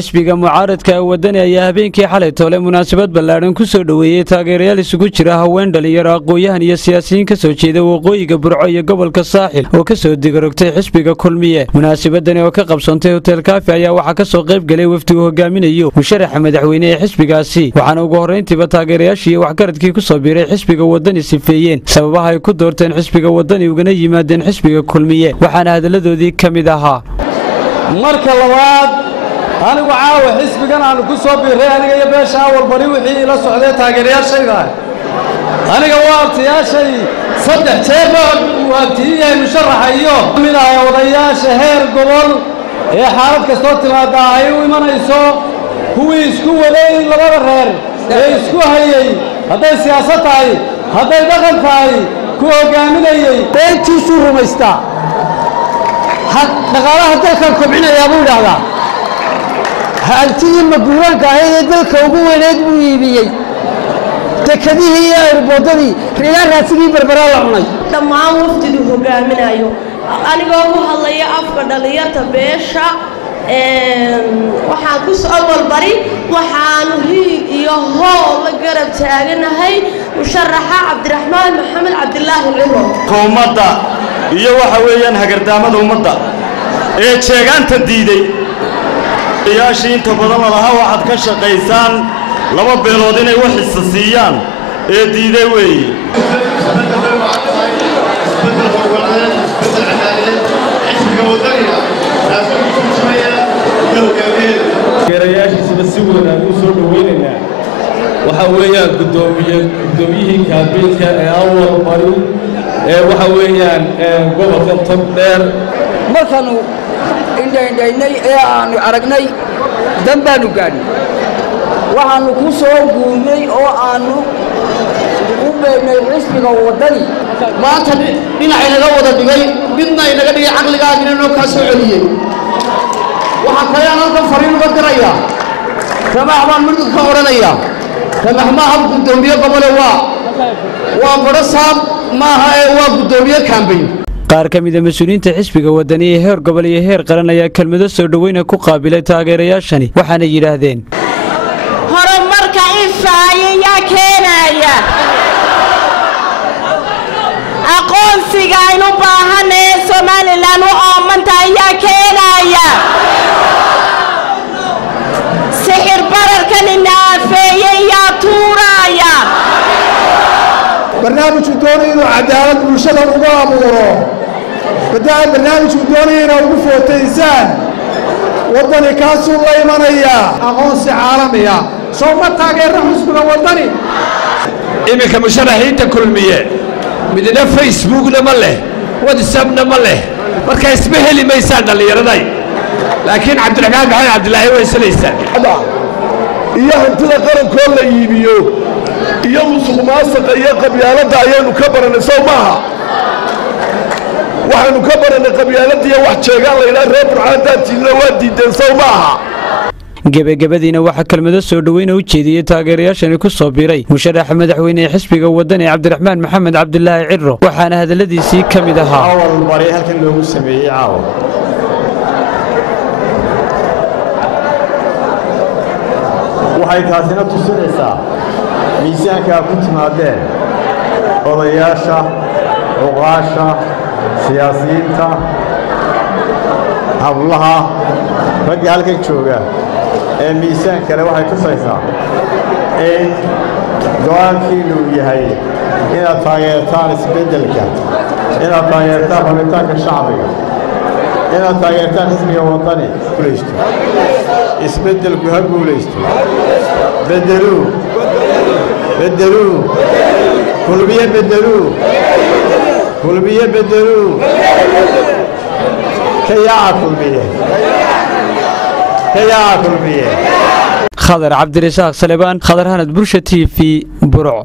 xisbiga mucaaradka Wadani ayaa habeenkii xalay toole munaasabad ballaaran ku soo dhaweeyay taageerayaal isugu jira haween dhalinyaro aqooyahan iyo siyaasiyiin ka soo jeeda Waqooyiga Burco iyo gobolka Saaxil oo ka soo digarogtay xisbiga Kulmiye. Munaasabadani oo ka qabsantay hotel Kaafi ayaa waxa ka soo qayb galay wafdiga hogaaminayo musharaxa madaxweyne ee xisbigaasi, waxaana ugu horeyntiiba taageerayaashii waxgaradkii ku soo biiray xisbiga Wadani sifeeyeen sababaha ay ku doorteen xisbiga Wadani ugana yimaadeen xisbiga Kulmiye, waxaana hadaladoodii ka mid ahaa: marka labaad anigu caawa xisbigan aan ku soo biiray aniga iyo beesha awalbari wixii ila socday taageerayaashayda aniga waa artiyaashay saddex jeer waa tiiyay musharaxa iyo mid ah odayaasha heer gobol ee xaalad kastoo timaada ay u imanayso kuwii isku waday labada reer ee isku hayay hadday siyaasad tahay hadday dhaqan tahay ku hogaaminayay beentiisu rumaysta dhaqaalaha dalkan kobcinaya buu yidhaahdaa hantigii maguuraanka ahayd ee dalka ugu weyneed buu iibiyey dekadihii iyo airboodadii reegaan raasigii barbaraa la cunay dhammaan wafdidu hogaaminayo anigoo u hadlaya afka dhalinyarta beesha waxaan ku soo walbari waxaanu hiig iyo hool la garab taaganahay musharaxa cabdiraxmaan maxamed cabdilaahi ciro ummadda iyo waxa weeyaan hagardaamada ummadda ee jeegaanta diiday yaashii inta badan laha waxaad ka shaqaysaan laba beelood inay wax xisa siiyaan ee diiday weeye taageerayaashiisaba si weyn aan u soo dhaweynaynaa waxa weeyaan guddoomiyihii kaabeynka ee awal bari ee waxa weeyaan gobolka togdheer markaanu indhaynay ee aanu aragnay dan baanu gaadhnay waxaanu ku soo guurnay oo aanu u beegnay xisbiga Wadani maanta dhinaca inaga wada dhigay midna inaga dhigay caqligaaga inuu ka soo celiyay waxa kale aan halkan fariin uga dirayaa samax baan mid ka oranaya samax ma hab gudoomiye gobol waa barasaab maaha ee waa gudoomiye campaign. qaar ka mid ah mas'uuliyiinta xisbiga Wadani ee heer gobol iyo heer qaran ayaa kelmado soo dhaweyn ku qaabilay taageerayaashani, waxaana yiraahdeen: horumarka ifaayiya keenaya aqoonsiga aynu baahanay Soomaaliland oo aamanta ayaa keenaya sixir bararkan inaafeeyay tuuraya barnaamijku doonaya inuu cadaalad bulshada uga abuuro barnaamijku doonaya inuu ugu footaysaan Wadani Kasoo la imanaya aqoonsi caalamiya soo ma taageero xisbiga Wadani iminka musharaxiinta Kulmiye midna Facebook-na ma leh WhatsApp-na ma leh marka isma heli maysaan dhalinyaraday laakiin cabdiraxmaan maxamed cabdilaahi way salaysan iyo hantida qarankood la iibiyo iyo musuqmaasuqa iyo qabyaaladda ayaynu ka baranay soo maaha waxaynu ka baranay qabyaaladda iyo wax jeegaan la ilaa reer burcaantaatiina waa diideen soo maaha. gabagabadiina waxaa kelmado soo dhaweyn u jeediyay taageerayaashani ku soo biiray musharaxa madaxweyne ee xisbiga Wadani cabdiraxmaan maxamed cabdilaahi ciro, waxaana hadaladiisii ka mid ahaa: awal bari halkan loogu sameeyay caawa waxay taasina tusinaysaa miisaanka ku timaadeen odayaasha uqaasha siyaasiyiinta hablaha ragga halkan jooga ee miisaan kale waxay tusaysaa in go'aankiinu yahay inaad taageertaan isbeddelka, inaad taageertaan rabitaanka shacbiga, inaad taageertaan xisbiga Wadani guulaysto, isbeddelku ha guulaysto, beddeluu Kulmiye beddeluu كيا كلمية خضر عبد الرزاق سليمان خضر هند برشة TV Burco.